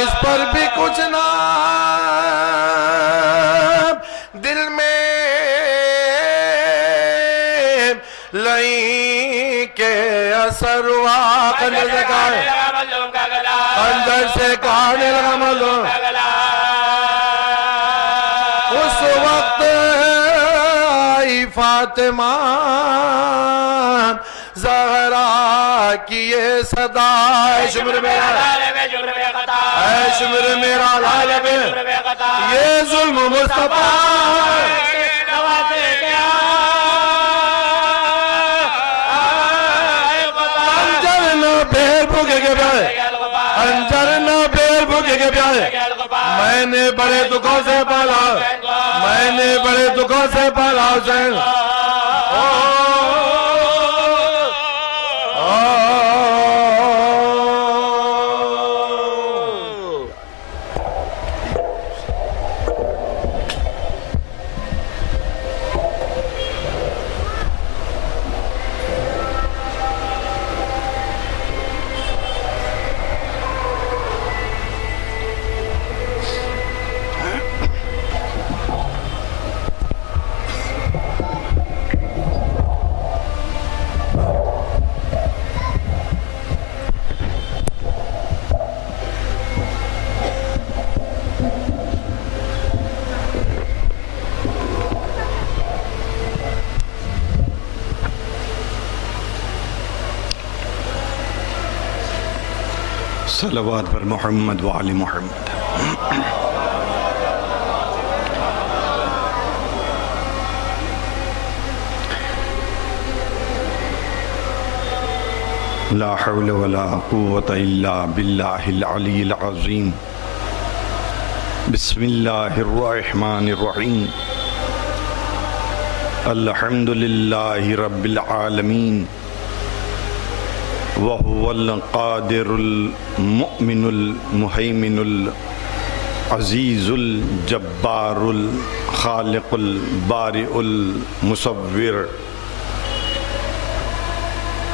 اس پر بھی کچھ نہ دل میں لئی کے اثر واقع اندر سے کہنے لگا مظلوم اس وقت آئی فاطمہ زہرا کی یہ صدا اے شمر میرا اے شمر میرا لال بے یہ ظلم مصطفیٰ انجر نہ بیر بھوکے کے پیارے انجر نہ بیر بھوکے کے پیارے میں نے بڑے دکھوں سے پالا میں نے بڑے دکھوں سے پالا حسین صلوات پر محمد وعلی محمد لا حول ولا قوة الا باللہ العلی العظیم بسم اللہ الرحمن الرحیم الحمد للہ رب العالمین وهو القادر المؤمن المهيمن العزيز الجبار الخالق البارئ المصور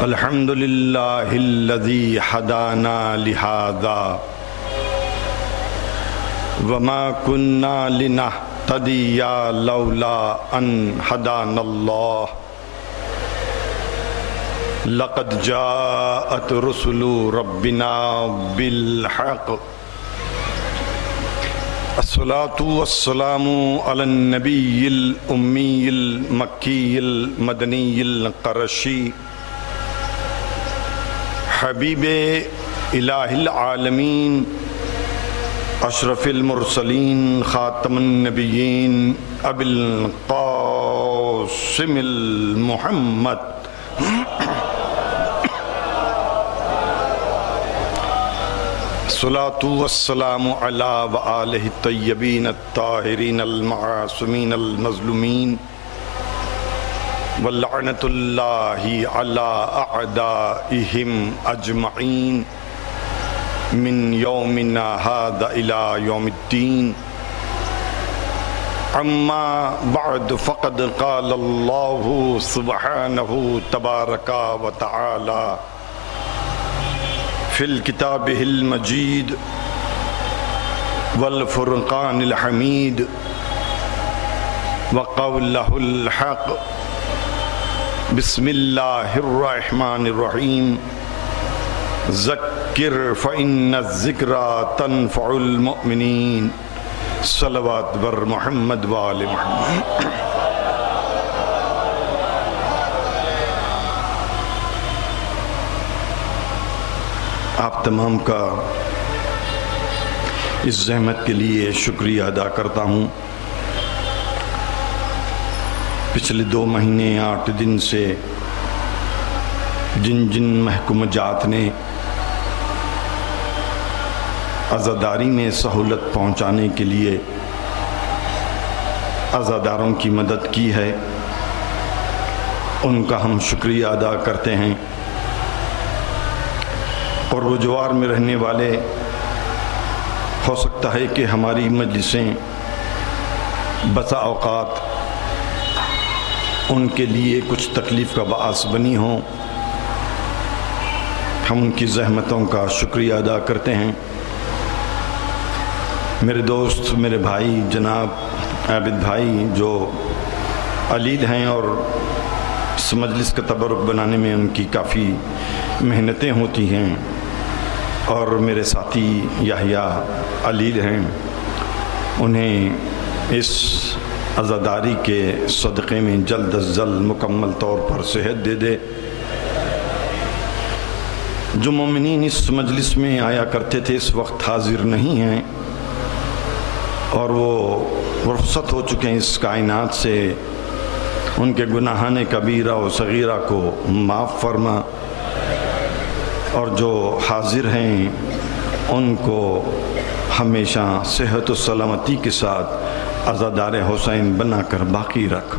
الحمد لله الذي هدانا لهذا وما كنا لنهتدي لولا أن هدانا الله لقد جاءت رسل ربنا بالحق الصلاة والسلام على النبي الأمي المكي المدني القرشي حبيب إله العالمين أشرف المرسلين خاتم النبيين أبي القاسم المحمد الصلاة والسلام على وآله الطيبين الطاهرين المعصومين المظلومين واللعنة الله على أعدائهم أجمعين من يومنا هذا إلى يوم الدين أما بعد فقد قال الله سبحانه تبارك وتعالى في الكتابه المجيد والفرقان الحميد وقوله الحق بسم الله الرحمن الرحيم ذكر فإن الذكرى تنفع المؤمنين صلوات بر محمد وآل محمد آپ تمام کا اس زحمت کے لیے شکریہ ادا کرتا ہوں۔ پچھلے 2 مہینے 8 دن سے جن محکمہ جات نے عزاداری میں سہولت پہنچانے کے لیے عزاداروں کی مدد کی ہے، ان کا ہم شکریہ ادا کرتے ہیں۔ اور وہ جوار میں رہنے والے ہو سکتا ہے کہ ہماری مجلسیں بسا اوقات ان کے لیے کچھ تکلیف کا باعث بنی ہوں، ہم ان کی زحمتوں کا شکریہ ادا کرتے ہیں۔ میرے دوست، میرے بھائی جناب عابد بھائی جو علیل ہیں اور اس مجلس کا تبرک بنانے میں ان کی کافی محنتیں ہوتی ہیں، اور میرے ساتھی یحییٰ علیل ہیں، انہیں اس عزاداری کے صدقے میں جلد از جلد مکمل طور پر صحت دے دے۔ جو مومنین اس مجلس میں آیا کرتے تھے اس وقت حاضر نہیں ہیں، اور وہ رخصت ہو چکے ہیں اس کائنات سے، ان کے گناہان کبیرہ و صغیرہ کو معاف فرما، اور جو حاضر ہیں ان کو ہمیشہ صحت و سلامتی کے ساتھ عزادار حسین بنا کر باقی رکھ۔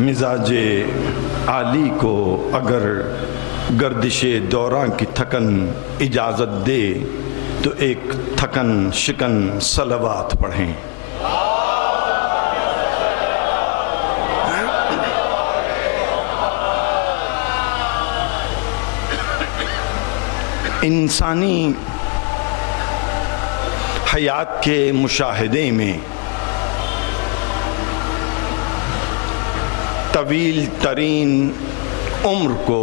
مزاج عالی کو اگر گردش دوران کی تھکن اجازت دے تو ایک تھکن شکن صلوات پڑھیں۔ انسانی حیات کے مشاہدے میں طویل ترین عمر کو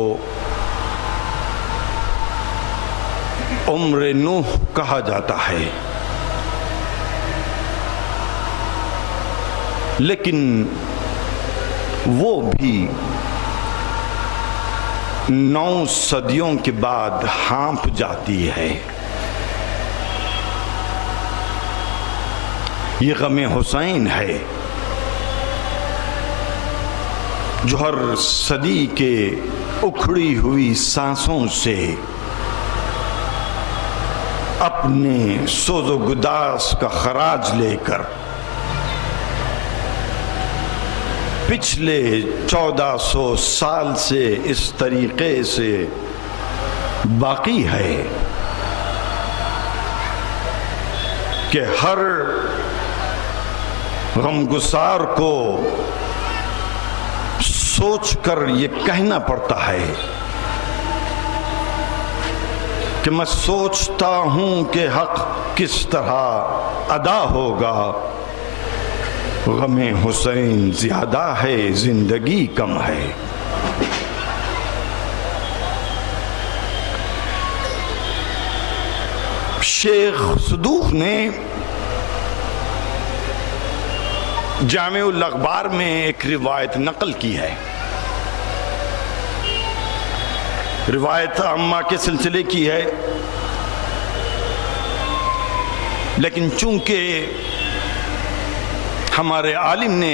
عمر نوح کہا جاتا ہے، لیکن وہ بھی 9 صدیوں کے بعد ہانپ جاتی ہے۔ یہ غم حسین ہے جو ہر صدی کے اکھڑی ہوئی سانسوں سے اپنے سوز و گداز کا خراج لے کر پچھلے 1400 سال سے اس طریقے سے باقی ہے کہ ہر غمگسار کو سوچ کر یہ کہنا پڑتا ہے کہ میں سوچتا ہوں کہ حق کس طرح ادا ہوگا، غم حسین زیادہ ہے زندگی کم ہے۔ شیخ صدوق نے جامع الاخبار میں ایک روایت نقل کی ہے، روایت عامہ کے سلسلے کی ہے، لیکن چونکہ ہمارے عالم نے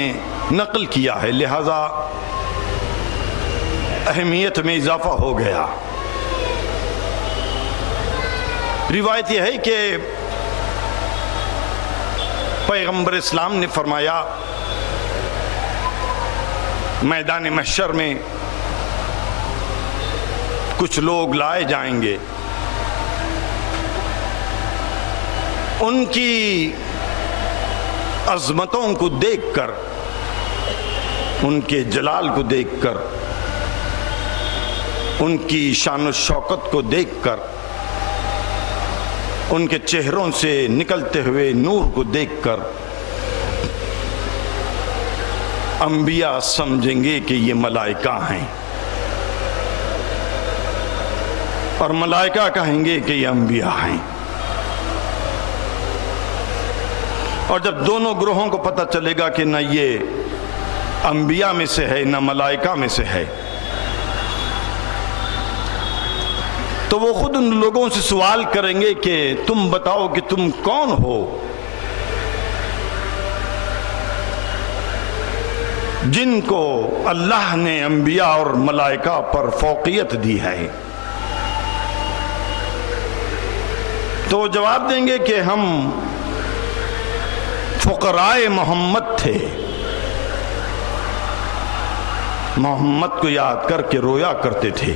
نقل کیا ہے لہذا اہمیت میں اضافہ ہو گیا۔ روایت یہ ہے کہ پیغمبر اسلام نے فرمایا میدان محشر میں کچھ لوگ لائے جائیں گے، ان کی عظمتوں کو دیکھ کر، ان کے جلال کو دیکھ کر، ان کی شان و شوکت کو دیکھ کر، ان کے چہروں سے نکلتے ہوئے نور کو دیکھ کر انبیاء سمجھیں گے کہ یہ ملائکہ ہیں، اور ملائکہ کہیں گے کہ یہ انبیاء ہیں۔ اور جب دونوں گروہوں کو پتہ چلے گا کہ نہ یہ انبیاء میں سے ہے نہ ملائکہ میں سے ہے، تو وہ خود ان لوگوں سے سوال کریں گے کہ تم بتاؤ کہ تم کون ہو جن کو اللہ نے انبیاء اور ملائکہ پر فوقیت دی ہے؟ تو وہ جواب دیں گے کہ ہم فقرائے محمد تھے، محمد کو یاد کر کے رویا کرتے تھے،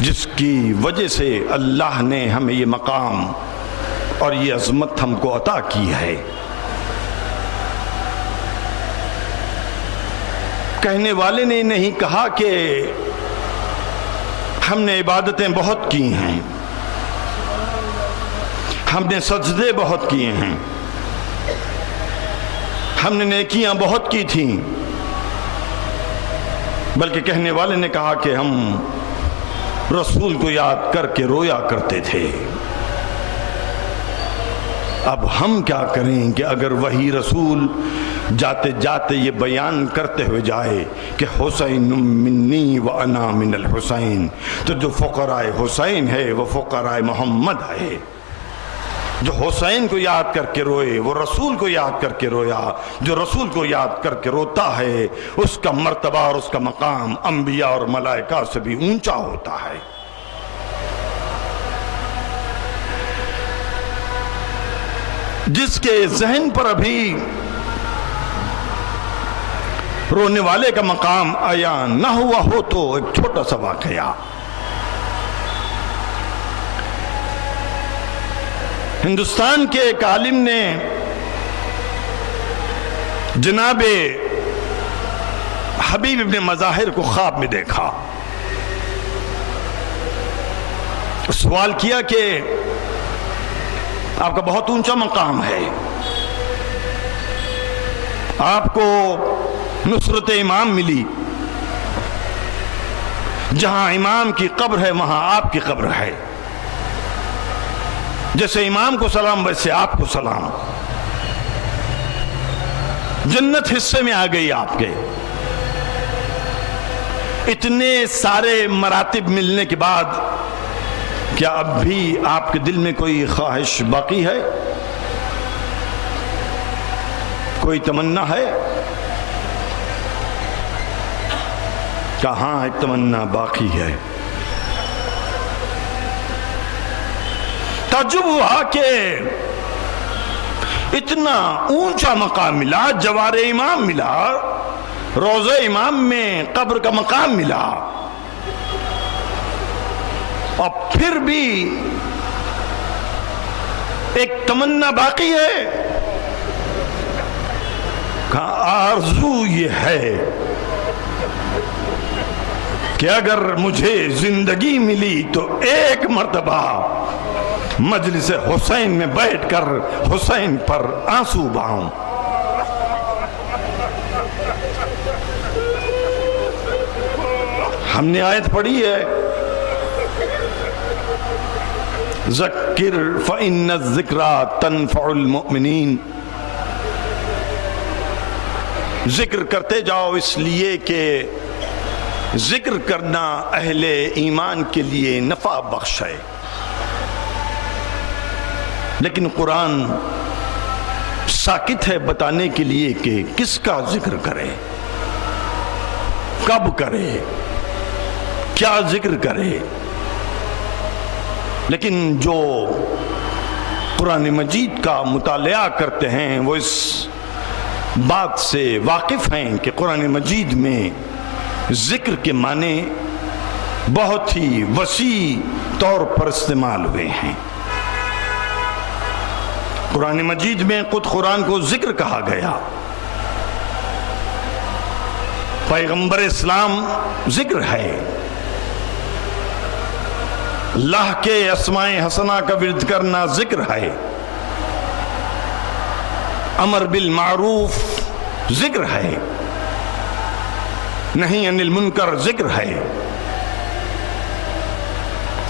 جس کی وجہ سے اللہ نے ہمیں یہ مقام اور یہ عظمت ہم کو عطا کی ہے۔ کہنے والے نے نہیں کہا کہ ہم نے عبادتیں بہت کی ہیں، ہم نے سجدے بہت کیے ہیں، ہم نے نیکیاں بہت کی تھیں، بلکہ کہنے والے نے کہا کہ ہم رسول کو یاد کر کے رویا کرتے تھے۔ اب ہم کیا کریں کہ اگر وہی رسول جاتے جاتے یہ بیان کرتے ہوئے جائے کہ حسین منی و انا من الحسین، تو جو فقرائے حسین ہے وہ فقرائے محمد ہے۔ جو حسین کو یاد کر کے روئے وہ رسول کو یاد کر کے رویا، جو رسول کو یاد کر کے روتا ہے اس کا مرتبہ اور اس کا مقام انبیاء اور ملائکہ سے بھی اونچا ہوتا ہے۔ جس کے ذہن پر ابھی رونے والے کا مقام آیا نہ ہوا ہو تو ایک چھوٹا سا واقعہ۔ ہندوستان کے ایک عالم نے جناب حبیب ابن مظاہر کو خواب میں دیکھا، سوال کیا کہ آپ کا بہت اونچا مقام ہے، آپ کو نصرت امام ملی، جہاں امام کی قبر ہے وہاں آپ کی قبر ہے، جیسے امام کو سلام ویسے آپ کو سلام، جنت حصے میں آ گئی آپ کے۔ اتنے سارے مراتب ملنے کے بعد کیا اب بھی آپ کے دل میں کوئی خواہش باقی ہے، کوئی تمنا ہے؟ کہاں ایک تمنا باقی ہے۔ تعجب ہوا کہ اتنا اونچا مقام ملا، جوار امام ملا، روضہ امام میں قبر کا مقام ملا، اور پھر بھی ایک تمنا باقی ہے۔ آرزو یہ ہے کہ اگر مجھے زندگی ملی تو ایک مرتبہ مجلس حسین میں بیٹھ کر حسین پر آنسو بہاؤں۔ ہم نے آیت پڑھی ہے، ذکر فإن الذکرى تنفع المؤمنین، ذکر کرتے جاؤ اس لیے کہ ذکر کرنا اہل ایمان کے لیے نفع بخش ہے۔ لیکن قرآن ساکت ہے بتانے کے لیے کہ کس کا ذکر کرے، کب کرے، کیا ذکر کرے۔ لیکن جو قرآن مجید کا مطالعہ کرتے ہیں وہ اس بات سے واقف ہیں کہ قرآن مجید میں ذکر کے معنی بہت ہی وسیع طور پر استعمال ہوئے ہیں۔ قرآن مجید میں خود قرآن کو ذکر کہا گیا، پیغمبر اسلام ذکر ہے، اللہ کے اسماء حسنہ کا ورد کرنا ذکر ہے، امر بالمعروف ذکر ہے، نہیں عن المنکر ذکر ہے۔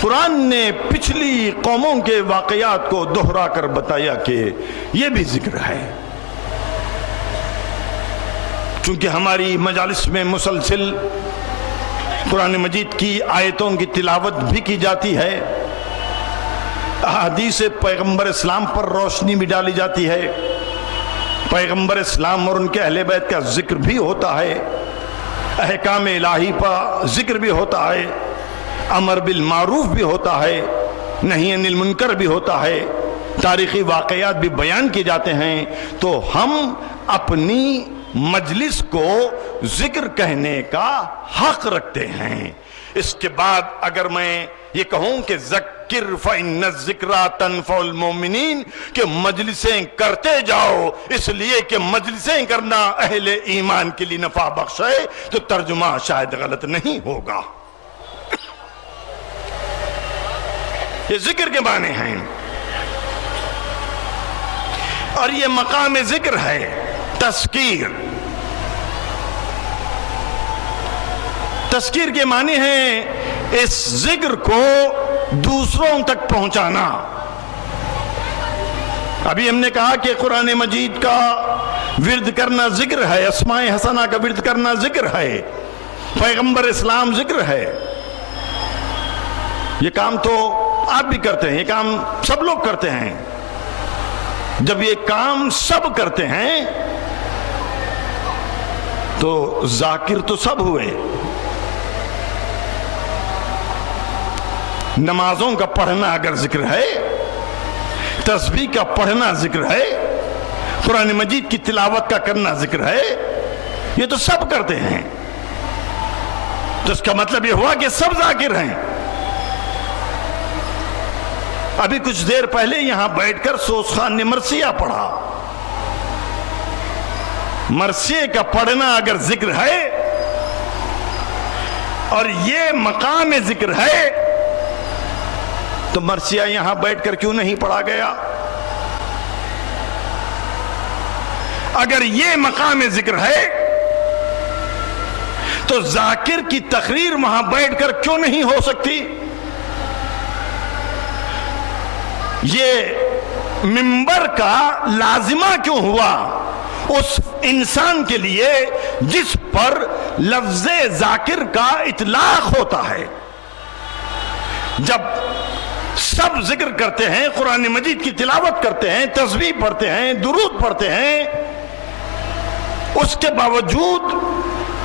قرآن نے پچھلی قوموں کے واقعات کو دہرا کر بتایا کہ یہ بھی ذکر ہے۔ چونکہ ہماری مجالس میں مسلسل قرآن مجید کی آیتوں کی تلاوت بھی کی جاتی ہے، احادیث پیغمبر اسلام پر روشنی بھی ڈالی جاتی ہے، پیغمبر اسلام اور ان کے اہل بیت کا ذکر بھی ہوتا ہے، احکام الہی پر ذکر بھی ہوتا ہے، امر بالمعروف بھی ہوتا ہے، نہی عن المنکر بھی ہوتا ہے، تاریخی واقعات بھی بیان کیے جاتے ہیں۔ تو ہم اپنی مجلس کو ذکر کہنے کا حق رکھتے ہیں۔ اس کے بعد اگر میں یہ کہوں کہ ذکر فإن الذکریٰ تنفع المؤمنین، کہ مجلسیں کرتے جاؤ اس لیے کہ مجلسیں کرنا اہل ایمان کے لیے نفع بخش ہے، تو ترجمہ شاید غلط نہیں ہوگا۔ یہ ذکر کے معنی ہیں۔ اور یہ مقام ذکر ہے، تذکیر۔ تذکیر کے معنی ہیں اس ذکر کو دوسروں تک پہنچانا۔ ابھی ہم نے کہا کہ قرآن مجید کا ورد کرنا ذکر ہے، اسماء حسنہ کا ورد کرنا ذکر ہے، پیغمبر اسلام ذکر ہے۔ یہ کام تو آپ بھی کرتے ہیں، یہ کام سب لوگ کرتے ہیں۔ جب یہ کام سب کرتے ہیں تو ذاکر تو سب ہوئے۔ نمازوں کا پڑھنا اگر ذکر ہے، تسبیح کا پڑھنا ذکر ہے، قرآن مجید کی تلاوت کا کرنا ذکر ہے، یہ تو سب کرتے ہیں۔ تو اس کا مطلب یہ ہوا کہ سب ذاکر ہیں۔ ابھی کچھ دیر پہلے یہاں بیٹھ کر سوس خان نے مرثیہ پڑھا۔ مرثیے کا پڑھنا اگر ذکر ہے اور یہ مقام ذکر ہے تو مرثیہ یہاں بیٹھ کر کیوں نہیں پڑھا گیا؟ اگر یہ مقام ذکر ہے تو ذاکر کی تقریر وہاں بیٹھ کر کیوں نہیں ہو سکتی؟ یہ منبر کا لازمہ کیوں ہوا اس انسان کے لیے جس پر لفظ ذاکر کا اطلاق ہوتا ہے؟ جب سب ذکر کرتے ہیں، قرآن مجید کی تلاوت کرتے ہیں، تسبیح پڑھتے ہیں، درود پڑھتے ہیں، اس کے باوجود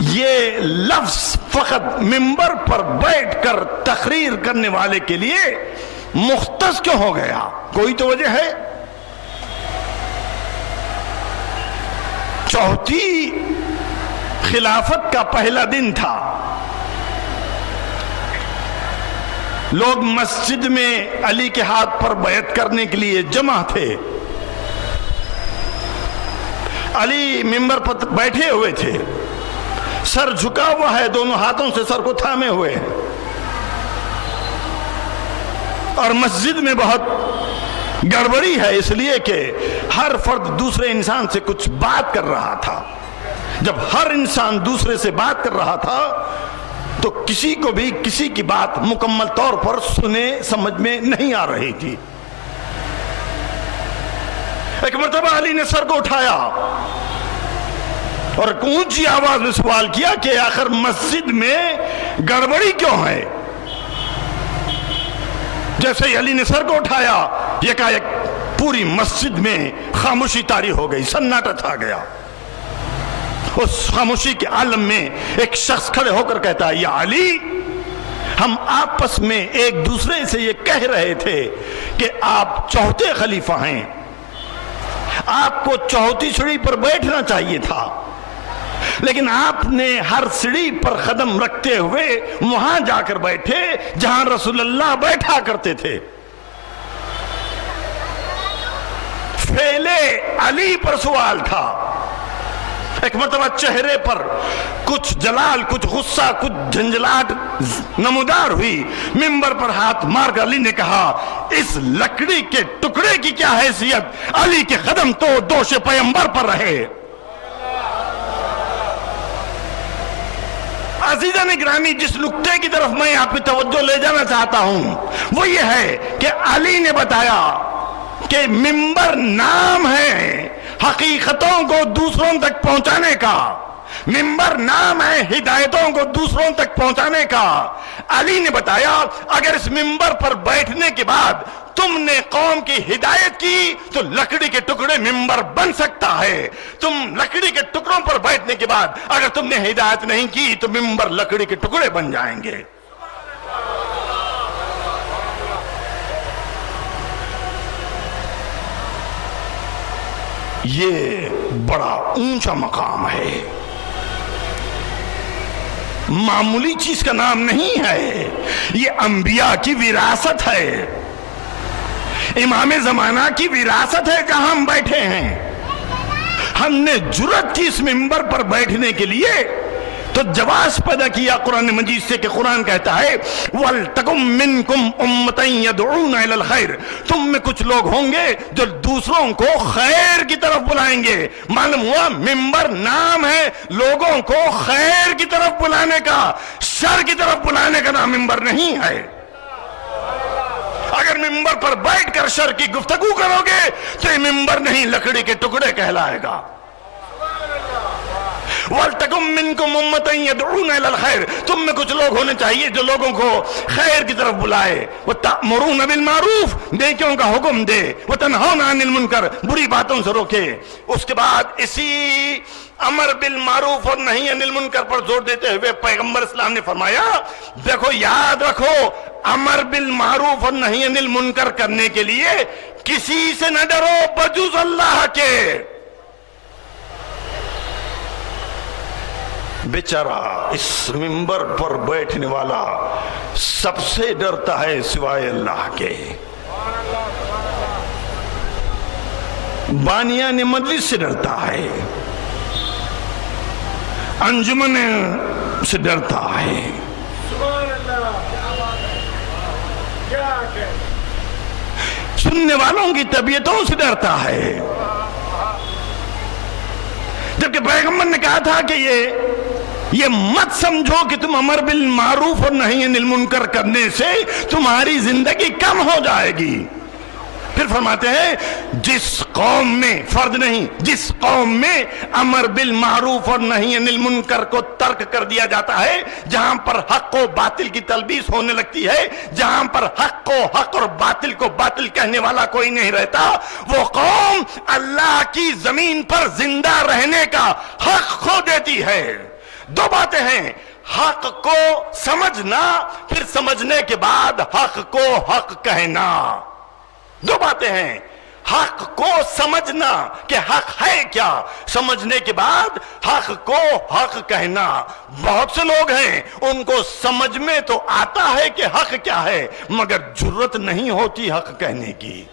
یہ لفظ فقط منبر پر بیٹھ کر تقریر کرنے والے کے لیے مختص کیوں ہو گیا؟ کوئی تو وجہ ہے۔ چوتھی خلافت کا پہلا دن تھا، لوگ مسجد میں علی کے ہاتھ پر بیعت کرنے کے لیے جمع تھے۔ علی منبر پر بیٹھے ہوئے تھے، سر جھکا ہوا ہے، دونوں ہاتھوں سے سر کو تھامے ہوئے ہیں، اور مسجد میں بہت گڑبڑی ہے، اس لیے کہ ہر فرد دوسرے انسان سے کچھ بات کر رہا تھا۔ جب ہر انسان دوسرے سے بات کر رہا تھا تو کسی کو بھی کسی کی بات مکمل طور پر سنے سمجھ میں نہیں آ رہی تھی۔ ایک مرتبہ علی نے سر کو اٹھایا اور اونچی آواز میں سوال کیا کہ آخر مسجد میں گڑبڑی کیوں ہے؟ جیسے ہی علی نے سر کو اٹھایا، یکایک پوری مسجد میں خاموشی طاری ہو گئی، سناٹا چھا گیا۔ اس خاموشی کے عالم میں ایک شخص کھڑے ہو کر کہتا ہے، یا علی، ہم آپس میں ایک دوسرے سے یہ کہہ رہے تھے کہ آپ چوتھے خلیفہ ہیں، آپ کو چوتھی سیڑھی پر بیٹھنا چاہیے تھا، لیکن آپ نے ہر سیڑھی پر قدم رکھتے ہوئے وہاں جا کر بیٹھے جہاں رسول اللہ بیٹھا کرتے تھے۔ فعل علی پر سوال تھا۔ ایک مرتبہ چہرے پر کچھ جلال، کچھ غصہ، کچھ جھنجھلاہٹ نمودار ہوئی۔ منبر پر ہاتھ مار کر علی نے کہا، اس لکڑی کے ٹکڑے کی کیا حیثیت؟ علی کے قدم تو دوش پیغمبر پر رہے۔ عزیزان گرامی، جس نقطے کی طرف میں آپ کی توجہ لے جانا چاہتا ہوں وہ یہ ہے کہ علی نے بتایا کہ منبر نام ہے حقیقتوں کو دوسروں تک پہنچانے کا، منبر نام ہے ہدایتوں کو دوسروں تک پہنچانے کا۔ علی نے بتایا اگر اس منبر پر بیٹھنے کے بعد تم نے قوم کی ہدایت کی تو لکڑی کے ٹکڑے منبر بن سکتا ہے، تم لکڑی کے ٹکڑوں پر بیٹھنے کے بعد اگر تم نے ہدایت نہیں کی تو منبر لکڑی کے ٹکڑے بن جائیں گے۔ یہ بڑا اونچا مقام ہے، معمولی چیز کا نام نہیں ہے، یہ انبیاء کی وراثت ہے، امام زمانہ کی وراثت ہے جہاں ہم بیٹھے ہیں۔ ہم نے جرأت کی اس منبر پر بیٹھنے کے لیے تو جواز پیدا کیا قرآن مجید سے کہ قرآن کہتا ہے وَلْتَكُمْ مِنْكُمْ أُمَّةً يَدْعُونَ إِلَى الْخَيْرِ، تم میں کچھ لوگ ہوں گے جو دوسروں کو خیر کی طرف بلائیں گے۔ معلوم ہوا ممبر نام ہے لوگوں کو خیر کی طرف بلانے کا، شر کی طرف بلانے کا نام ممبر نہیں ہے۔ اگر ممبر پر بیٹھ کر شر کی گفتگو کرو گے تو یہ ممبر نہیں، لکڑی کے ٹکڑے کہلائے گا۔ وَلْتَكُمْ مِنْكُمْ أُمَّةً يَدْعُونَ إِلَى الْخَيْرِ، تم میں کچھ لوگ ہونے چاہیے جو لوگوں کو خیر کی طرف بلائے۔ وَتَأْمُرُونَ بِالْمَعْرُوفِ، نیکیوں کا حکم دے۔ وَتَنْهَوْنَ عَنِ الْمُنْكَرِ، بری باتوں سے روکے۔ اس کے بعد اسی امر بالمعروف اور نہی عن المنکر پر زور دیتے ہوئے پیغمبر اسلام نے فرمایا دیکھو یاد رکھو، امر بالمعروف اور نہی عن المنکر کرنے کے لیے کسی سے نہ ڈرو بجز اللہ کے۔ بیچارہ اس ممبر پر بیٹھنے والا سب سے ڈرتا ہے سوائے اللہ کے۔ بانیان مجلس سے ڈرتا ہے، انجمن سے ڈرتا ہے، سننے والوں کی طبیعتوں سے ڈرتا ہے۔ جبکہ پیغمبر نے کہا تھا کہ یہ مت سمجھو کہ تم امر بالمعروف اور نہی عن المنکر کرنے سے تمہاری زندگی کم ہو جائے گی۔ پھر فرماتے ہیں جس قوم میں، فرد نہیں، جس قوم میں امر بالمعروف اور نہی عن المنکر کو ترک کر دیا جاتا ہے، جہاں پر حق و باطل کی تلبیس ہونے لگتی ہے، جہاں پر حق کو حق اور باطل کو باطل کہنے والا کوئی نہیں رہتا، وہ قوم اللہ کی زمین پر زندہ رہنے کا حق کھو دیتی ہے۔ دو باتیں ہیں، حق کو سمجھنا، پھر سمجھنے کے بعد حق کو حق کہنا۔ دو باتیں ہیں، حق کو سمجھنا کہ حق ہے کیا، سمجھنے کے بعد حق کو حق کہنا۔ بہت سے لوگ ہیں ان کو سمجھ میں تو آتا ہے کہ حق کیا ہے، مگر جرت نہیں ہوتی حق کہنے کی۔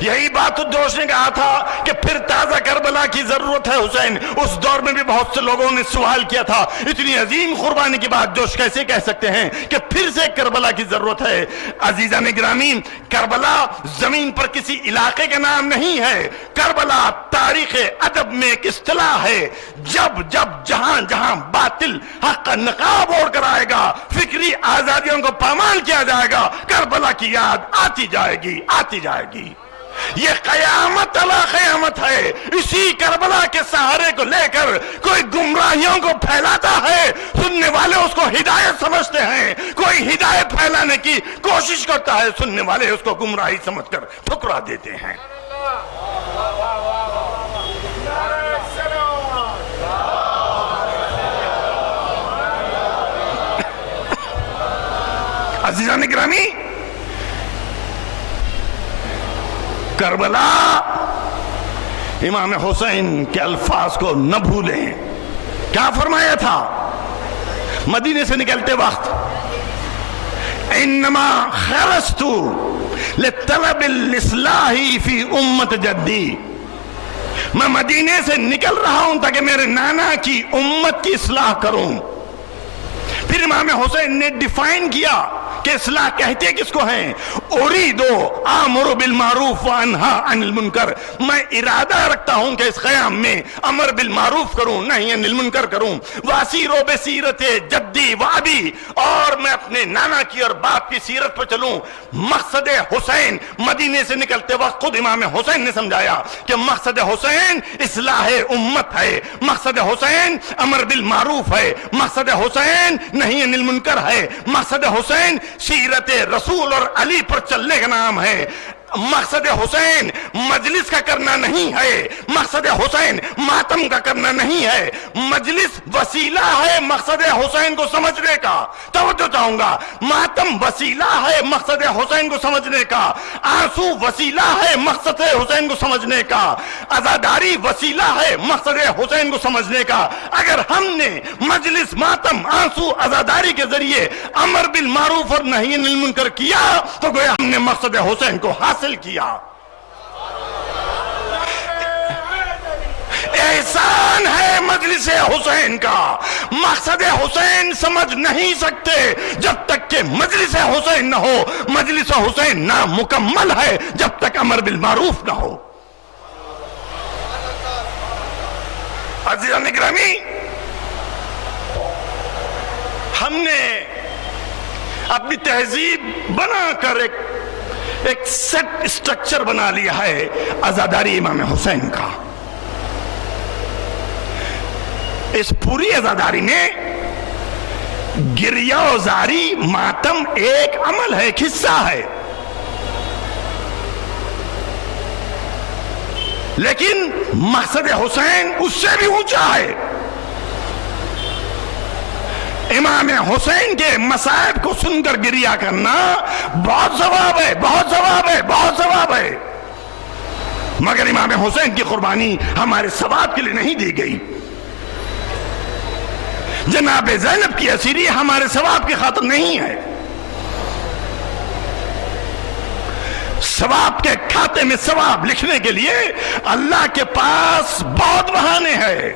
یہی بات جوش نے کہا تھا کہ پھر تازہ کربلا کی ضرورت ہے حسین۔ اس دور میں بھی بہت سے لوگوں نے سوال کیا تھا اتنی عظیم قربانی کے بعد جوش کیسے کہہ سکتے ہیں کہ پھر سے کربلا کی ضرورت ہے۔ عزیزان گرامی، کربلا زمین پر کسی علاقے کا نام نہیں ہے، کربلا تاریخ ادب میں ایک اصطلاح ہے۔ جب جب جہاں جہاں باطل حق کا نقاب اوڑھ کر آئے گا، فکری آزادیوں کو پامال کیا جائے گا، کربلا کی یاد آتی جائے گی، آتی جائے گی۔ یہ قیامت علی قیامت ہے۔ اسی کربلا کے سہارے کو لے کر کوئی گمراہیوں کو پھیلاتا ہے، سننے والے اس کو ہدایت سمجھتے ہیں، کوئی ہدایت پھیلانے کی کوشش کرتا ہے، سننے والے اس کو گمراہی سمجھ کر ٹھکرا دیتے ہیں۔ عزیزان گرامی، کربلا امام حسین کے الفاظ کو نہ بھولیں۔ کیا فرمایا تھا مدینے سے نکلتے وقت؟ انما خرجت لطلب الاصلاح فی امت جدی، میں مدینے سے نکل رہا ہوں تاکہ میرے نانا کی امت کی اصلاح کروں۔ پھر امام حسین نے ڈیفائن کیا کہ اصلاح کہتے کس کو ہیں؟ اریدو آمر بالمعروف وانہا عن المنکر، میں ارادہ رکھتا ہوں کہ اس قیام میں امر بالمعروف کروں، نہی عن المنکر کروں۔ واسیرو بسیرت جدی وابی، اور میں اپنے نانا کی اور باپ کی سیرت پر چلوں۔ مقصد حسین مدینے سے نکلتے وقت خود امام حسین نے سمجھایا کہ مقصد حسین اصلاح امت ہے، مقصد حسین امر بالمعروف ہے، مقصد حسین نہی عن المنکر ہے، مقصد حسین سیرت رسول اور علی پر چلنے کا نام ہے۔ مقصد حسین مجلس کا کرنا نہیں ہے، مقصد حسین ماتم کا کرنا نہیں ہے۔ مجلس وسیلہ ہے مقصد حسین کو سمجھنے کا، توجہ چاہوں گا، ماتم وسیلہ ہے مقصد حسین کو سمجھنے کا، آنسو وسیلہ ہے مقصد حسین کو سمجھنے کا، عزاداری وسیلہ ہے مقصد حسین کو سمجھنے کا۔ اگر ہم نے مجلس، ماتم، آنسو، عزاداری کے ذریعے امر بالمعروف اور نہی عن المنکر کیا تو گویا ہم نے مقصد حسین کو حاصل کیا۔ احساس عنوان ہے مجلس حسین کا. مقصد حسین سمجھ نہیں سکتے جب تک کہ مجلس حسین نہ ہو. مجلس حسین نامکمل ہے جب تک امر بالمعروف نہ ہو. عزیزان گرامی، ہم نے اپنی تہذیب بنا کر ایک سیٹ اسٹرکچر بنا لیا ہے عزاداری امام حسین کا. اس پوری عزاداری میں گریہ و زاری ماتم ایک عمل ہے، ایک حصہ ہے، لیکن مقصد حسین اس سے بھی اونچا ہے. امام حسین کے مصائب کو سن کر گریہ کرنا بہت ثواب ہے، بہت ثواب ہے، بہت ثواب ہے. مگر امام حسین کی قربانی ہمارے ثواب کے لیے نہیں دی گئی. جناب زینب کی اسیری ہمارے ثواب کی خاطر نہیں ہے. ثواب کے کھاتے میں ثواب لکھنے کے لیے اللہ کے پاس بہت بہانے ہیں.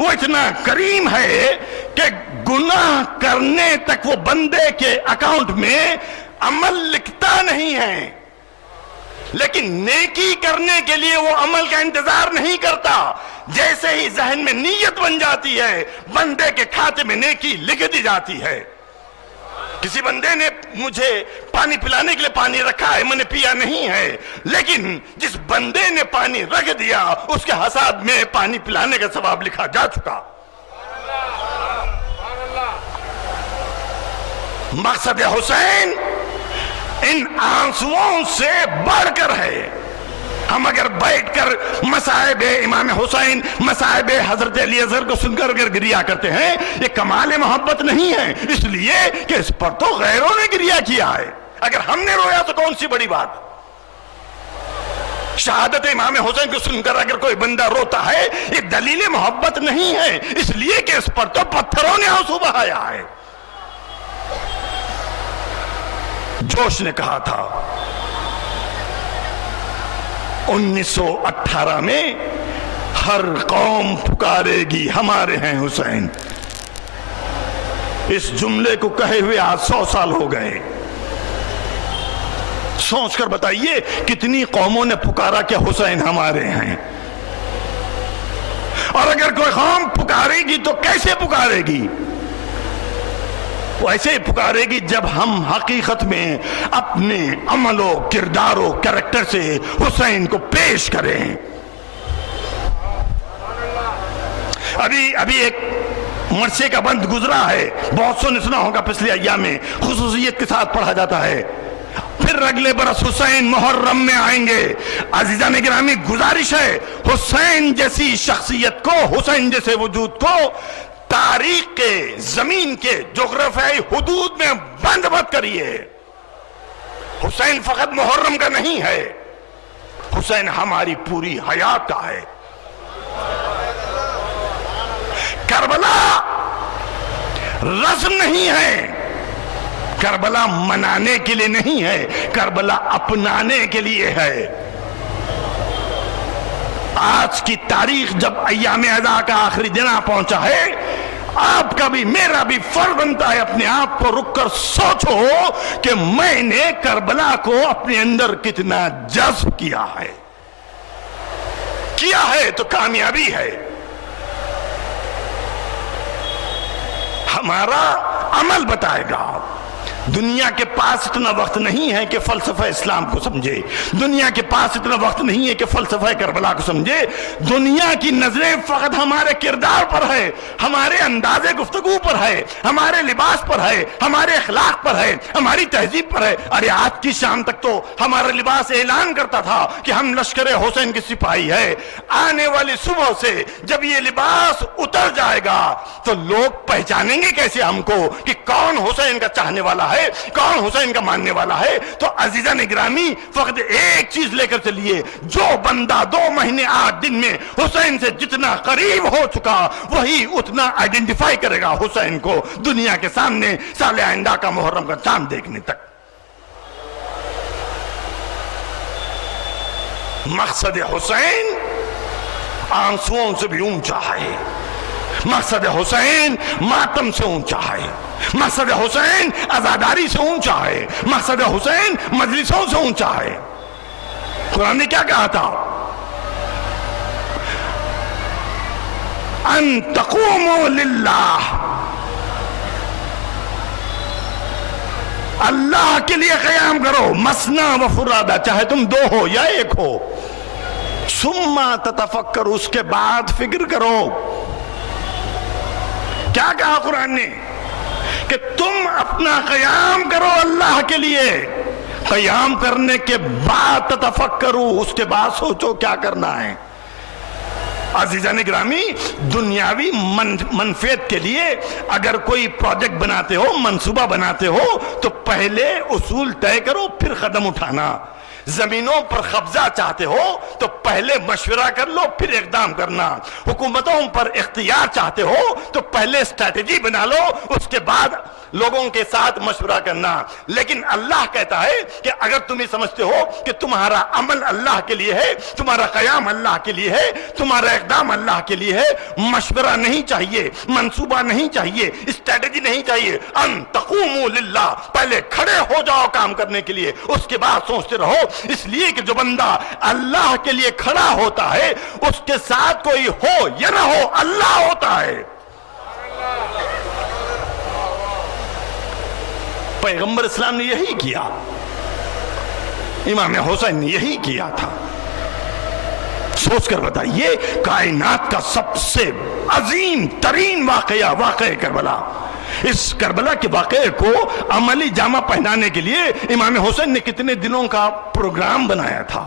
وہ اتنا کریم ہے کہ گناہ کرنے تک وہ بندے کے اکاؤنٹ میں عمل لکھتا نہیں ہے، لیکن نیکی کرنے کے لیے وہ عمل کا انتظار نہیں کرتا. جیسے ہی ذہن میں نیت بن جاتی ہے بندے کے کھاتے میں نیکی لکھ دی جاتی ہے. کسی بندے نے مجھے پانی پلانے کے لیے پانی رکھا ہے، میں نے پیا نہیں ہے، لیکن جس بندے نے پانی رکھ دیا اس کے حساب میں پانی پلانے کا ثواب لکھا جا چکا. مقصد حسین ان آنسوؤں سے بڑھ کر ہے. ہم اگر بیٹھ کر مصائب امام حسین، مصائب حضرت علی اصغر کو سن کر اگر گریہ کرتے ہیں، یہ کمال محبت نہیں ہے، اس لیے کہ اس پر تو غیروں نے گریہ کیا ہے. اگر ہم نے رویا تو کون سی بڑی بات. شہادت امام حسین کو سن کر اگر کوئی بندہ روتا ہے یہ دلیل محبت نہیں ہے، اس لیے کہ اس پر تو پتھروں نے آنسو بہایا ہے. جوش نے کہا تھا 1918 میں ہر قوم پکارے گی ہمارے ہیں حسین. اس جملے کو کہے ہوئے آج 100 سال ہو گئے. سوچ کر بتائیے کتنی قوموں نے پکارا کہ حسین ہمارے ہیں. اور اگر کوئی قوم پکارے گی تو کیسے پکارے گی؟ وہ ایسے ہی پکارے گی جب ہم حقیقت میں اپنے عمل و کردار و کریکٹر سے حسین کو پیش کریں. ابھی ایک مرثیے کا بند گزرا ہے، بہت سو نے سنا ہوگا، پچھلے ایام میں خصوصیت کے ساتھ پڑھا جاتا ہے. پھر اگلے برس حسین محرم میں آئیں گے. عزیزان گرامی، گزارش ہے حسین جیسی شخصیت کو، حسین جیسے وجود کو تاریخ کے، زمین کے جغرافیائی حدود میں بند مت کریے. حسین فقط محرم کا نہیں ہے، حسین ہماری پوری حیات کا ہے. کربلا رسم نہیں ہے، کربلا منانے کے لیے نہیں ہے، کربلا اپنانے کے لیے ہے. آج کی تاریخ جب ایام عزا کا آخری دن آ پہنچا ہے، آپ کا بھی میرا بھی فرض بنتا ہے اپنے آپ کو رک کر سوچو کہ میں نے کربلا کو اپنے اندر کتنا جذب کیا ہے. کیا ہے تو کامیابی ہے. ہمارا عمل بتائے گا. دنیا کے پاس اتنا وقت نہیں ہے کہ فلسفہ اسلام کو سمجھے، دنیا کے پاس اتنا وقت نہیں ہے کہ فلسفہ کربلا کو سمجھے. دنیا کی نظریں فقط ہمارے کردار پر ہے، ہمارے انداز گفتگو پر ہے، ہمارے لباس پر ہے، ہمارے اخلاق پر ہے، ہماری تہذیب پر ہے. ارے آج کی شام تک تو ہمارا لباس اعلان کرتا تھا کہ ہم لشکر حسین کی سپاہی ہے. آنے والی صبح سے جب یہ لباس اتر جائے گا تو لوگ پہچانیں گے کیسے ہم کو کہ کون حسین کا چاہنے والا ہے، کون حسین کا ماننے والا ہے. تو عزیزان گرامی، فقط ایک چیز لے کر چلیے، جو بندہ 2 مہینے 8 دن میں حسین سے جتنا قریب ہو چکا وہی اتنا آئیڈینٹیفائی کرے گا حسین کو دنیا کے سامنے سال آئندہ کا محرم کا چاند دیکھنے تک. مقصد حسین آنسوؤں سے بھی اونچا ہے. مقصد حسین ماتم سے اونچا ہے. مقصد حسین عزاداری سے اونچا ہے. مقصد حسین مجلسوں سے اونچا ہے. قرآن نے کیا کہا تھا؟ ان تقوموا للہ، اللہ کے لیے قیام کرو، مثنا و فرادا، چاہے تم دو ہو یا ایک ہو. ثم تتفکر، اس کے بعد فکر کرو. کیا کہا قرآن نے؟ کہ تم اپنا قیام کرو اللہ کے لیے. قیام کرنے کے بعد تتفکرو، اس کے بعد سوچو کیا کرنا ہے. عزیزان گرامی، دنیاوی منفعت کے لیے اگر کوئی پروجیکٹ بناتے ہو، منصوبہ بناتے ہو، تو پہلے اصول طے کرو پھر قدم اٹھانا. زمینوں پر قبضہ چاہتے ہو تو پہلے مشورہ کر لو پھر اقدام کرنا. حکومتوں پر اختیار چاہتے ہو تو پہلے اسٹریٹجی بنا لو، اس کے بعد لوگوں کے ساتھ مشورہ کرنا. لیکن اللہ کہتا ہے کہ اگر تم یہ سمجھتے ہو کہ تمہارا عمل اللہ کے لیے ہے، تمہارا قیام اللہ کے لیے ہے، تمہارا اقدام اللہ کے لیے ہے، مشورہ نہیں چاہیے، منصوبہ نہیں چاہیے، اسٹریٹجی نہیں چاہیے. ان تقوموا للہ، پہلے کھڑے ہو جاؤ کام کرنے کے لیے، اس کے بعد سوچتے رہو. اس لیے کہ جو بندہ اللہ کے لیے کھڑا ہوتا ہے اس کے ساتھ کوئی ہو یا نہ ہو اللہ ہوتا ہے. پیغمبر اسلام نے یہی کیا، امام حسین نے یہی کیا تھا. سوچ کر بتائیے، کائنات کا سب سے عظیم ترین واقعہ کربلا. اس کربلا کے واقعے کو عملی جامہ پہنانے کے لیے امام حسین نے کتنے دنوں کا پروگرام بنایا تھا.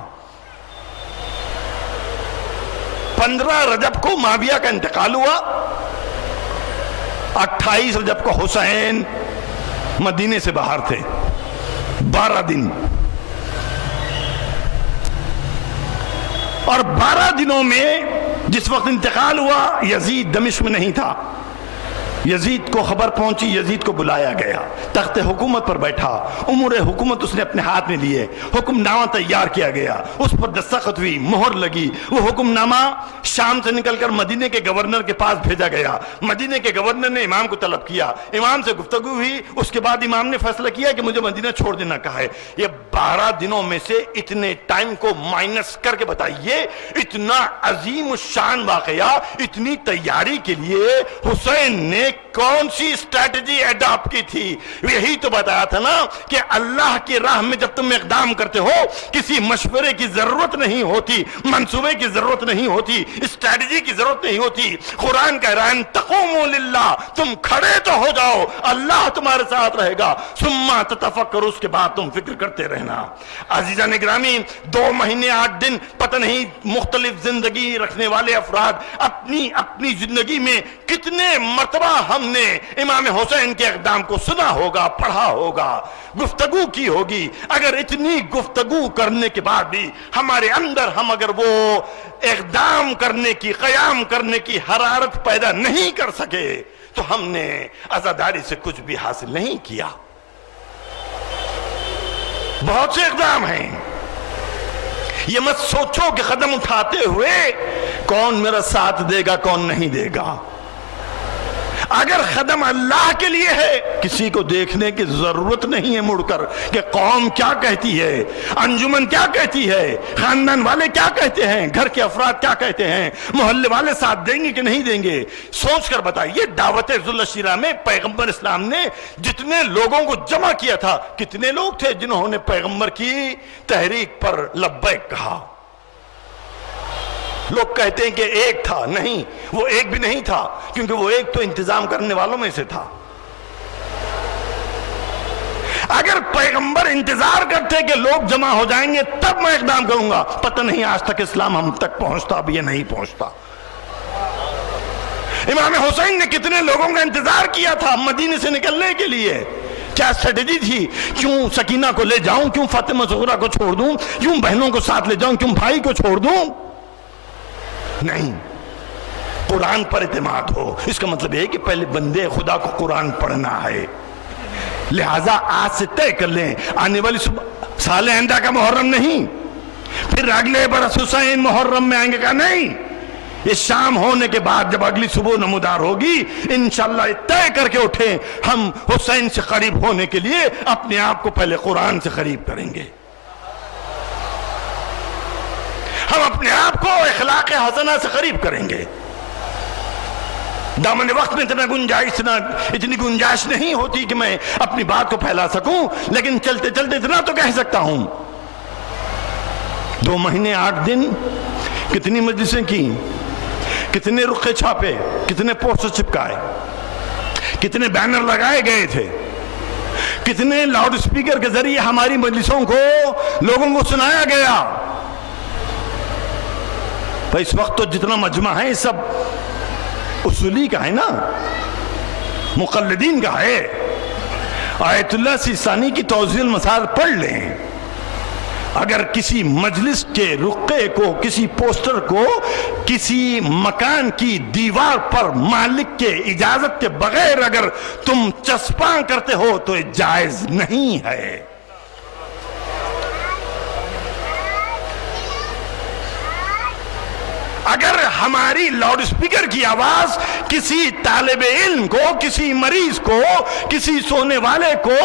15 رجب کو معاویہ کا انتقال ہوا، 28 رجب کو حسین مدینے سے باہر تھے. 12 دن، اور 12 دنوں میں جس وقت انتقال ہوا یزید دمشق میں نہیں تھا. یزید کو خبر پہنچی، یزید کو بلایا گیا، تخت حکومت پر بیٹھا، امور حکومت اس نے اپنے ہاتھ میں لیے، حکم نامہ تیار کیا گیا، اس پر دستخط ہوئی، مہر لگی. وہ حکم نامہ شام سے نکل کر مدینے کے گورنر کے پاس بھیجا گیا. مدینے کے گورنر نے امام کو طلب کیا، امام سے گفتگو ہوئی، اس کے بعد امام نے فیصلہ کیا کہ مجھے مدینہ چھوڑ دینا کہا ہے. یہ 12 دنوں میں سے اتنے ٹائم کو مائنس کر کے بتائیے، اتنا عظیم الشان واقعہ، اتنی تیاری کے لیے حسین نے کون سی اسٹریٹجی ایڈاپٹ کی تھی؟ یہی تو بتایا تھا نا کہ اللہ کی راہ میں جب تم اقدام کرتے ہو کسی مشورے کی ضرورت نہیں ہوتی، منصوبے کی ضرورت نہیں ہوتی، اسٹریٹجی کی ضرورت نہیں ہوتی. قرآن کہہ رہا ہے تقوموا للہ، تم کھڑے تو ہو جاؤ، اللہ تمہارے ساتھ رہے گا. ثم تتفکر، اس کے بعد تم فکر کرتے رہنا. عزیزان گرامی، 2 مہینے 8 دن پتہ نہیں مختلف زندگی رکھنے والے افراد اپنی زندگی میں کتنے مرتبہ ہم نے امام حسین کے اقدام کو سنا ہوگا، پڑھا ہوگا، گفتگو کی ہوگی. اگر اتنی گفتگو کرنے کے بعد بھی ہمارے اندر ہم اگر وہ اقدام کرنے کی، قیام کرنے کی حرارت پیدا نہیں کر سکے تو ہم نے عزاداری سے کچھ بھی حاصل نہیں کیا. بہت سے اقدام ہیں. یہ مت سوچو کہ قدم اٹھاتے ہوئے کون میرا ساتھ دے گا کون نہیں دے گا. اگر قدم اللہ کے لیے ہے کسی کو دیکھنے کی ضرورت نہیں ہے مڑ کر کہ قوم کیا کہتی ہے، انجمن کیا کہتی ہے، خاندان والے کیا کہتے ہیں، گھر کے افراد کیا کہتے ہیں، محلے والے ساتھ دیں گے کہ نہیں دیں گے. سوچ کر بتائیے، دعوت ذوالشیرہ میں پیغمبر اسلام نے جتنے لوگوں کو جمع کیا تھا، کتنے لوگ تھے جنہوں نے پیغمبر کی تحریک پر لبیک کہا؟ لوگ کہتے ہیں کہ ایک تھا، نہیں، وہ ایک بھی نہیں تھا، کیونکہ وہ ایک تو انتظام کرنے والوں میں سے تھا. اگر پیغمبر انتظار کرتے کہ لوگ جمع ہو جائیں گے تب میں اقدام کروں گا، پتہ نہیں آج تک اسلام ہم تک پہنچتا اب یہ نہیں پہنچتا. امام حسین نے کتنے لوگوں کا انتظار کیا تھا مدینے سے نکلنے کے لیے. کیا اسٹریٹجی تھی؟ کیوں سکینہ کو لے جاؤں، کیوں فاطمہ زہرا کو چھوڑ دوں، کیوں بہنوں کو ساتھ لے جاؤں، کیوں بھائی کو چھوڑ دوں؟ نہیں، قرآن پر اعتماد ہو. اس کا مطلب یہ ہے کہ پہلے بندے خدا کو قرآن پڑھنا ہے. لہٰذا آج سے طے کر لیں آنے والی سال آئندہ کا محرم نہیں، پھر اگلے برس حسین محرم میں آئیں گے، کہا نہیں، یہ شام ہونے کے بعد جب اگلی صبح نمودار ہوگی انشاءاللہ طے کر کے اٹھیں، ہم حسین سے قریب ہونے کے لیے اپنے آپ کو پہلے قرآن سے قریب کریں گے، ہم اپنے آپ کو اخلاق حسنہ سے قریب کریں گے۔ دامن وقت میں اتنی گنجائش نہیں ہوتی کہ میں اپنی بات کو پھیلا سکوں، لیکن چلتے چلتے اتنا تو کہہ سکتا ہوں، 2 مہینے 8 دن کتنی مجلسیں کی، کتنے رخے چھاپے، کتنے پوسٹر چپکائے، کتنے بینر لگائے گئے تھے، کتنے لاؤڈ سپیکر کے ذریعے ہماری مجلسوں کو لوگوں کو سنایا گیا۔ اس وقت تو جتنا مجمع ہے سب اصولی کا ہے نا، مقلدین کا ہے۔ آیت اللہ سیستانی کی توضیح المسار پڑھ لیں، اگر کسی مجلس کے رقعے کو، کسی پوسٹر کو کسی مکان کی دیوار پر مالک کے اجازت کے بغیر اگر تم چسپاں کرتے ہو تو یہ جائز نہیں ہے۔ اگر ہماری لاؤڈ سپیکر کی آواز کسی طالب علم کو، کسی مریض کو، کسی سونے والے کو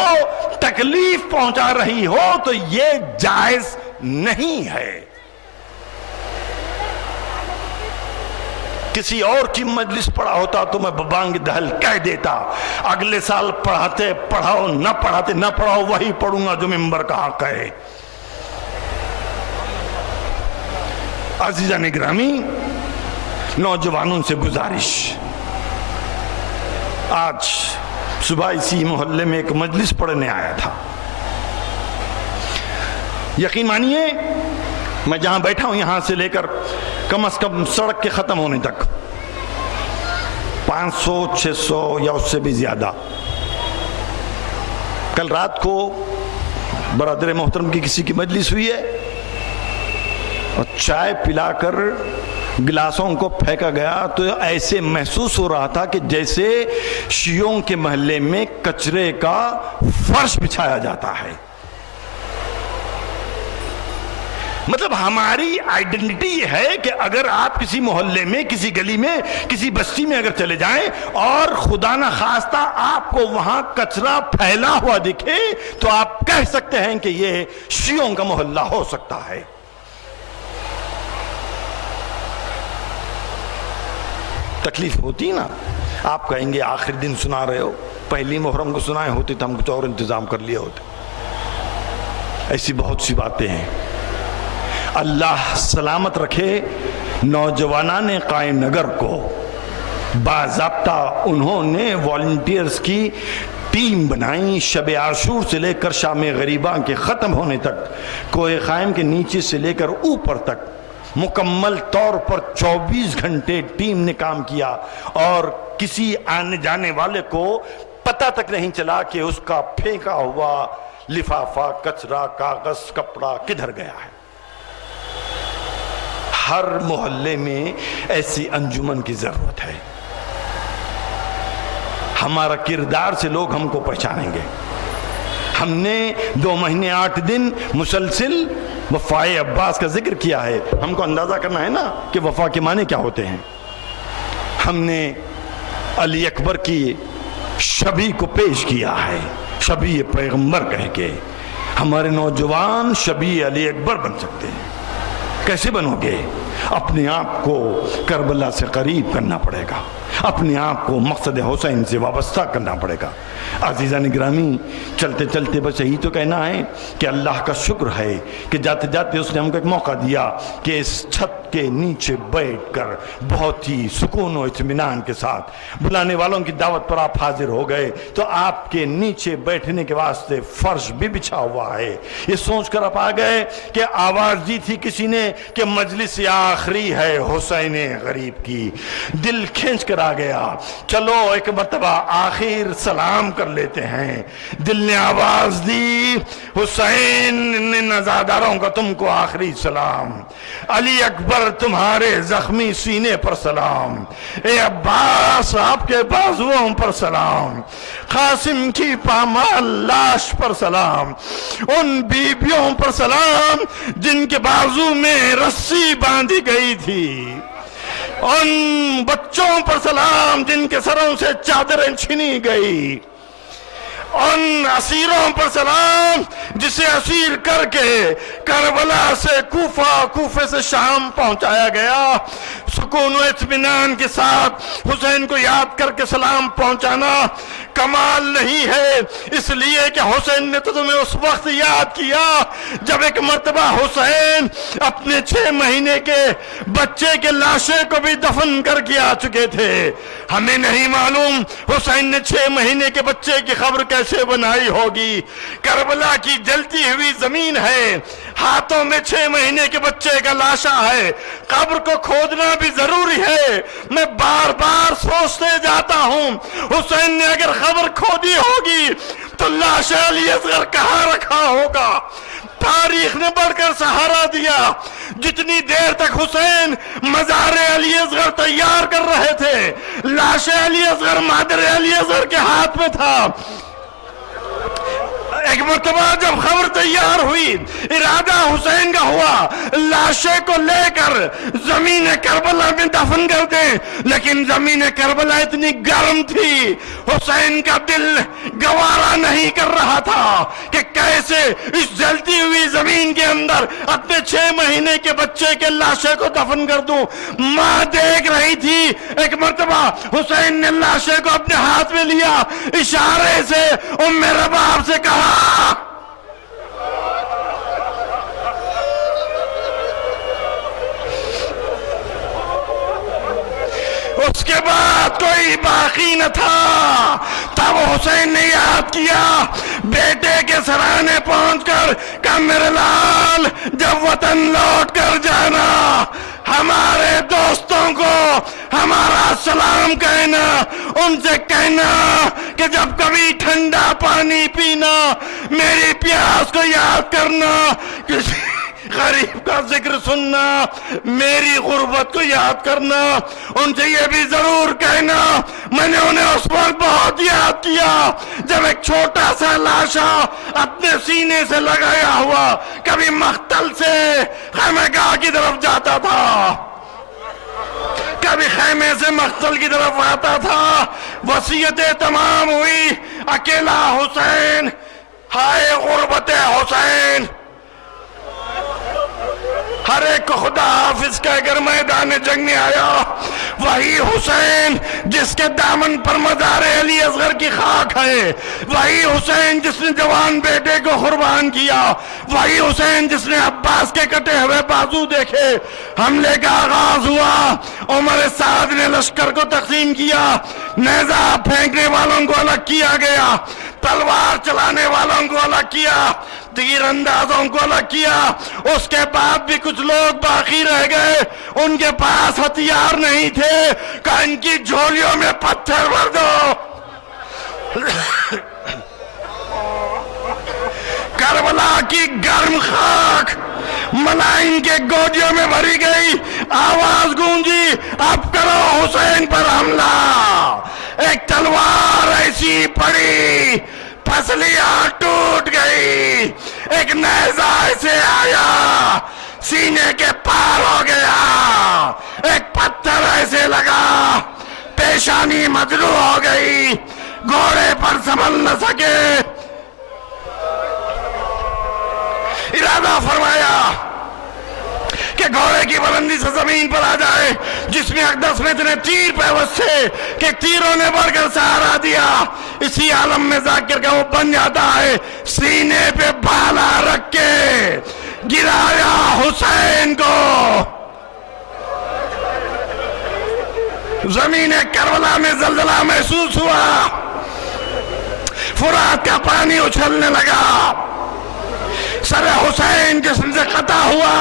تکلیف پہنچا رہی ہو تو یہ جائز نہیں ہے۔ کسی اور کی مجلس پڑھا ہوتا تو میں ببانگ دہل کہہ دیتا، اگلے سال پڑھاتے پڑھاؤ، نہ پڑھاتے نہ پڑھاؤ، وہی پڑھوں گا جو منبر کا حق ہے۔ عزیزان گرامی، نوجوانوں سے گزارش، آج صبح اسی محلے میں ایک مجلس پڑھنے آیا تھا۔ یقین مانیے میں جہاں بیٹھا ہوں یہاں سے لے کر کم از کم سڑک کے ختم ہونے تک 500 600 یا اس سے بھی زیادہ۔ کل رات کو برادر محترم کی کسی کی مجلس ہوئی ہے اور چائے پلا کر گلاسوں کو پھینکا گیا تو ایسے محسوس ہو رہا تھا کہ جیسے شیعوں کے محلے میں کچرے کا فرش بچھایا جاتا ہے۔ مطلب ہماری آئیڈینٹی یہ ہے کہ اگر آپ کسی محلے میں، کسی گلی میں، کسی بستی میں اگر چلے جائیں اور خدا نہ خواستہ آپ کو وہاں کچرا پھیلا ہوا دکھے تو آپ کہہ سکتے ہیں کہ یہ شیعوں کا محلہ ہو سکتا ہے۔ تکلیف ہوتی نا، آپ کہیں گے آخر دن سنا رہے ہو، پہلی محرم کو سنائے ہوتے تو ہم کچھ اور انتظام کر لیے ہوتے۔ ایسی بہت سی باتیں ہیں۔ اللہ سلامت رکھے نوجوانان قائم نگر کو، باضابطہ انہوں نے والنٹیئرز کی ٹیم بنائی، شب عاشور سے لے کر شام غریباں کے ختم ہونے تک، کوہ قائم کے نیچے سے لے کر اوپر تک مکمل طور پر 24 گھنٹے ٹیم نے کام کیا، اور کسی آنے جانے والے کو پتہ تک نہیں چلا کہ اس کا پھینکا ہوا لفافہ، کچرا، کاغذ، کپڑا کدھر گیا ہے۔ ہر محلے میں ایسی انجمن کی ضرورت ہے۔ ہمارا کردار سے لوگ ہم کو پہچانیں گے۔ ہم نے 2 مہینے 8 دن مسلسل وفائے عباس کا ذکر کیا ہے۔ ہم کو اندازہ کرنا ہے نا کہ وفا کے معنی کیا ہوتے ہیں۔ ہم نے علی اکبر کی شبیہ کو پیش کیا ہے، شبیہ پیغمبر کہہ کے۔ ہمارے نوجوان شبیہ علی اکبر بن سکتے ہیں۔ کیسے بنو گے؟ اپنے آپ کو کربلا سے قریب کرنا پڑے گا، اپنے آپ کو مقصد حسین سے وابستہ کرنا پڑے گا۔ عزیزان گرامی، چلتے چلتے بس یہی تو کہنا ہے کہ اللہ کا شکر ہے کہ جاتے جاتے اس نے ہم کو ایک موقع دیا کہ اس چھت کے نیچے بیٹھ کر بہت ہی سکون و اطمینان کے ساتھ بلانے والوں کی دعوت پر آپ حاضر ہو گئے تو آپ کے نیچے بیٹھنے کے واسطے فرش بھی بچھا ہوا ہے۔ یہ سوچ کر آپ آ گئے کہ آواز دی تھی کسی نے کہ مجلس آخری ہے حسین غریب کی، دل کھینچ کر آ گیا، چلو ایک مرتبہ آخر سلام کر لیتے ہیں۔ دل نے آواز دی، حسین نے نزاداروں کا تم کو آخری سلام، علی اکبر تمہارے زخمی سینے پر سلام، اے عباس آپ کے بازوؤں پر سلام، قاسم کی پامال لاش پر سلام، ان بیبیوں پر سلام جن کے بازو میں رسی باندھی گئی تھی، ان بچوں پر سلام جن کے سروں سے چادریں چھینی گئی، ان اسیروں پر سلام جسے اسیر کر کے کربلا سے کوفہ، کوفے سے شام پہنچایا گیا۔ سکون و اطمینان کے ساتھ حسین کو یاد کر کے سلام پہنچانا کمال نہیں ہے، اس لیے کہ حسین نے تو تمہیں اس وقت یاد کیا جب ایک مرتبہ حسین اپنے 6 مہینے کے بچے کے لاشے کو بھی دفن کر کے آ چکے تھے۔ ہمیں نہیں معلوم حسین نے 6 مہینے کے بچے کی خبر کیسے بنائی ہوگی۔ کربلا کی جلتی ہوئی زمین ہے، ہاتھوں میں 6 مہینے کے بچے کا لاشا ہے، قبر کو کھودنا بھی ضروری ہے۔ میں بار بار سوچتے جاتا ہوں حسین نے اگر خبر کھودی ہوگی تو لاش علی اصغر کہاں رکھا ہوگا؟ تاریخ نے بڑھ کر سہارا دیا۔ جتنی دیر تک حسین مزار علی اصغر تیار کر رہے تھے، لاش علی اصغر مادر علی اصغر کے ہاتھ میں تھا۔ ایک مرتبہ جب خبر تیار ہوئی، ارادہ حسین کا ہوا لاشے کو لے کر زمین کربلا میں دفن کر دیں، لیکن زمین کربلا اتنی گرم تھی، حسین کا دل گوارا نہیں کر رہا تھا کہ کیسے اس جلتی ہوئی زمین کے اندر اپنے 6 مہینے کے بچے کے لاشے کو دفن کر دوں۔ ماں دیکھ رہی تھی۔ ایک مرتبہ حسین نے لاشے کو اپنے ہاتھ میں لیا، اشارے سے ام رباب سے کہا، اس کے بعد کوئی باقی نہ تھا۔ تب حسین نے یاد کیا، بیٹے کے سرانے پہنچ کر کہا، میرے لال جب وطن لوٹ کر جانا، ہمارے دوستوں کو ہمارا سلام کہنا، ان سے کہنا کہ جب کبھی ٹھنڈا پانی پینا میری پیاس کو یاد کرنا، کسی غریب کا ذکر سننا، میری غربت کو یاد کرنا۔ ان سے یہ بھی ضرور کہنا میں نے انہیں اس وقت بہت یاد کیا جب ایک چھوٹا سا لاشا اپنے سینے سے لگایا ہوا کبھی مقتل سے خیمہ گاہ کی طرف جاتا تھا، کبھی خیمے سے مقتل کی طرف آتا تھا۔ وصیتیں تمام ہوئی، اکیلا حسین، ہائے غربت حسین۔ ہر ایک کو خدا حافظ کہہ کر میدان جنگ میں آیا۔ وہی حسین جس کے دامن پر مزار علی اصغر کی خاک ہے، وہی حسین جس نے جوان بیٹے کو قربان کیا، وہی حسین جس نے عباس کے کٹے ہوئے بازو دیکھے۔ حملے کا آغاز ہوا، عمر سعد نے لشکر کو تقسیم کیا، نیزہ پھینکنے والوں کو الگ کیا گیا، تلوار چلانے والوں کو الگ کیا، تیر اندازوں کو الگ کیا۔ اس کے بعد بھی کچھ لوگ باقی رہ گئے، ان کے پاس ہتھیار نہیں تھے، کہ ان کی جھولیوں میں پتھر بھر دو۔ کربلا کی گرم خاک ملائن کے گوجیوں میں بھری گئی، آواز گونجی، اب کرو حسین پر حملہ۔ ایک تلوار ایسی پڑی، پسلیاں ٹوٹ گئی، ایک نیزہ ایسے آیا، سینے کے پار ہو گیا، ایک پتھر ایسے لگا، پیشانی مجروح ہو گئی، گھوڑے پر سنبھل نہ سکے۔ ارادہ فرمایا کہ گھوڑے کی بلندی سے زمین پر آ جائے، جس میں اقدس میں اتنے تیر پیوست تھے کہ تیروں نے بڑھ کر سہارا دیا۔ اسی عالم میں ذاکر کا وہ بن جاتا ہے، سینے پہ بالا رکھ کے گرایا حسین کو۔ زمین کربلا میں زلزلہ محسوس ہوا، فرات کا پانی اچھلنے لگا، سر حسین جسم سے قطع ہوا۔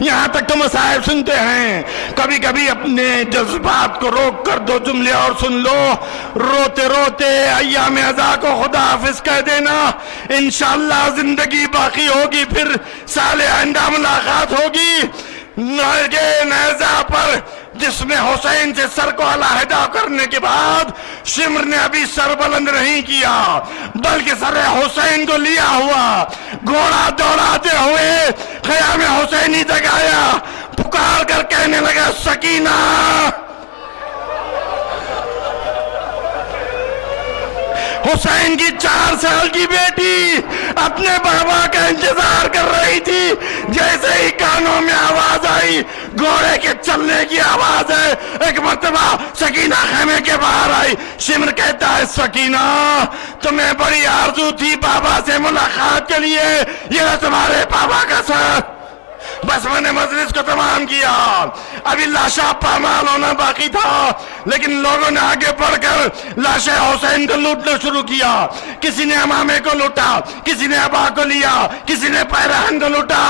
یہاں تک تو مصائب سنتے ہیں، کبھی کبھی اپنے جذبات کو روک کر دو جملے اور سن لو، روتے روتے ایام عزا کو خدا حافظ کہہ دینا، انشاءاللہ زندگی باقی ہوگی، پھر سال آئندہ ملاقات ہوگی۔ نیزہ پر جس میں حسین سے سر کو علیحدہ کرنے کے بعد شمر نے ابھی سر بلند نہیں کیا، بلکہ سر حسین کو لیا ہوا گھوڑا دوڑاتے ہوئے خیام حسینی تک آیا، پکار کر کہنے لگا سکینہ حسین کی 4 سال کی بیٹی اپنے بابا کا انتظار کر رہی تھی. جیسے ہی کانوں میں آواز آئی گھوڑے کے چلنے کی آواز ہے, ایک مرتبہ سکینہ خیمے کے باہر آئی. شمر کہتا ہے سکینہ تمہیں بڑی آرزو تھی بابا سے ملاقات کے لیے, یہ ہے تمہارے بابا کا سر. بس میں نے مجلس کو تمام کیا, ابھی لاشا پامال ہونا باقی تھا, لیکن لوگوں نے آگے بڑھ کر لاشے حسین کو لوٹنا شروع کیا. کسی نے امامے کو لوٹا, کسی نے ابا کو لیا, کسی نے پیرہن کو لوٹا,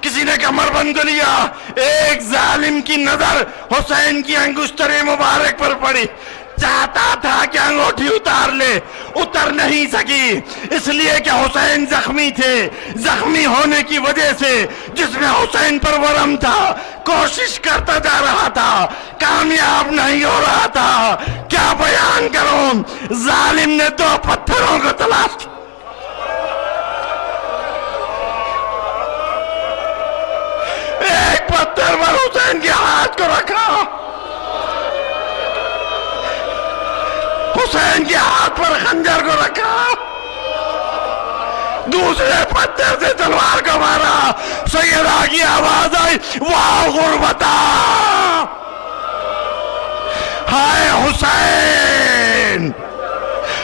کسی نے کمر بند کو لیا. ایک ظالم کی نظر حسین کی انگشتر مبارک پر پڑی, چاہتا تھا کہ انگوٹھی اتار لے, اتر نہیں سکی, اس لیے کہ حسین زخمی تھے. زخمی ہونے کی وجہ سے جس میں حسین پر ورم تھا, کوشش کرتا جا رہا تھا, کامیاب نہیں ہو رہا تھا. کیا بیان کروں, ظالم نے 2 پتھروں کو تلاش کیا. ایک پتھر پر حسین کے ہاتھ کو رکھا, حسین کے ہاتھ پر خنجر کو رکھا, دوسرے پتھر سے تلوار کو مارا. سیدہ کی آواز آئی واہ غربتا, ہائے حسین.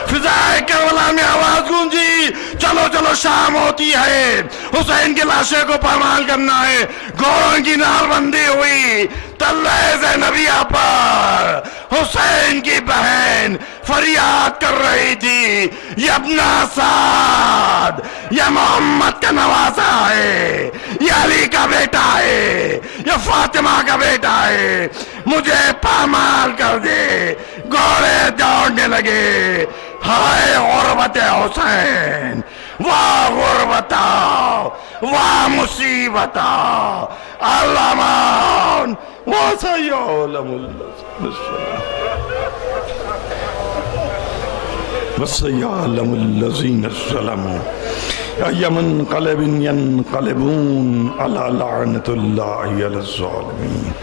فضائے کربلا میں آواز گونجی چلو چلو شام ہوتی ہے, حسین کے لاشے کو پامال کرنا ہے. گھوڑوں کی نال بندی ہوئی, تلہ زینبیہ پر حسین کی بہن فریاد کر رہی تھی یہ اپنا سعد, یہ محمد کا نواسا ہے, یہ علی کا بیٹا ہے, یہ فاطمہ کا بیٹا ہے, مجھے پامال کر دے. گھوڑے دوڑنے لگے. ہائے غربت حسین, واہ غربتا, واہ مصیبتا, علمان وسيعلم الذين ظلموا أي منقلب ينقلبون على لعنة الله على الظالمين.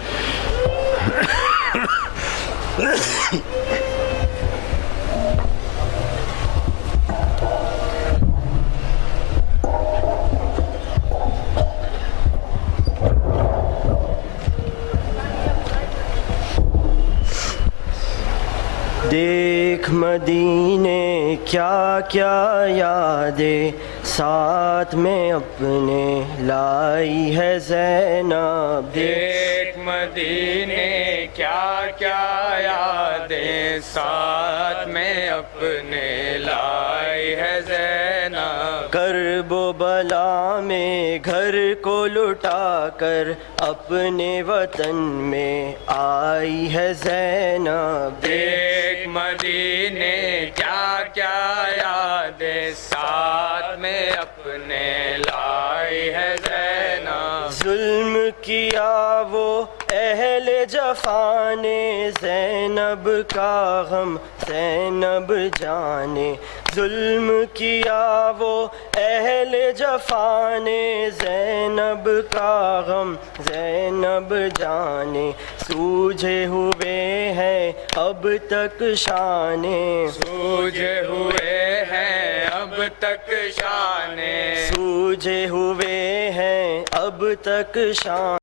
دیکھ مدینے کیا کیا یادیں ساتھ میں اپنے لائی ہے زینب. دیکھ مدینے کیا کیا یادیں ساتھ میں اپنے لائی ہے زینب. کرب و بلا میں گھر کو لٹا کر اپنے وطن میں آئی ہے زینب. دیکھ مدینے کیا کیا یادیں ساتھ میں اپنے لائی ہے زینب. ظلم کیا وہ اہل جفا نے زینب کا غم زینب جانے. ظلم کیا وہ اہل جفا نے زینب کا غم زینب جانے. سوجھے ہوئے ہیں اب تک شانے, سوجھے ہوئے ہیں اب تک شانے, سوجھے ہوئے ہیں اب تک شان.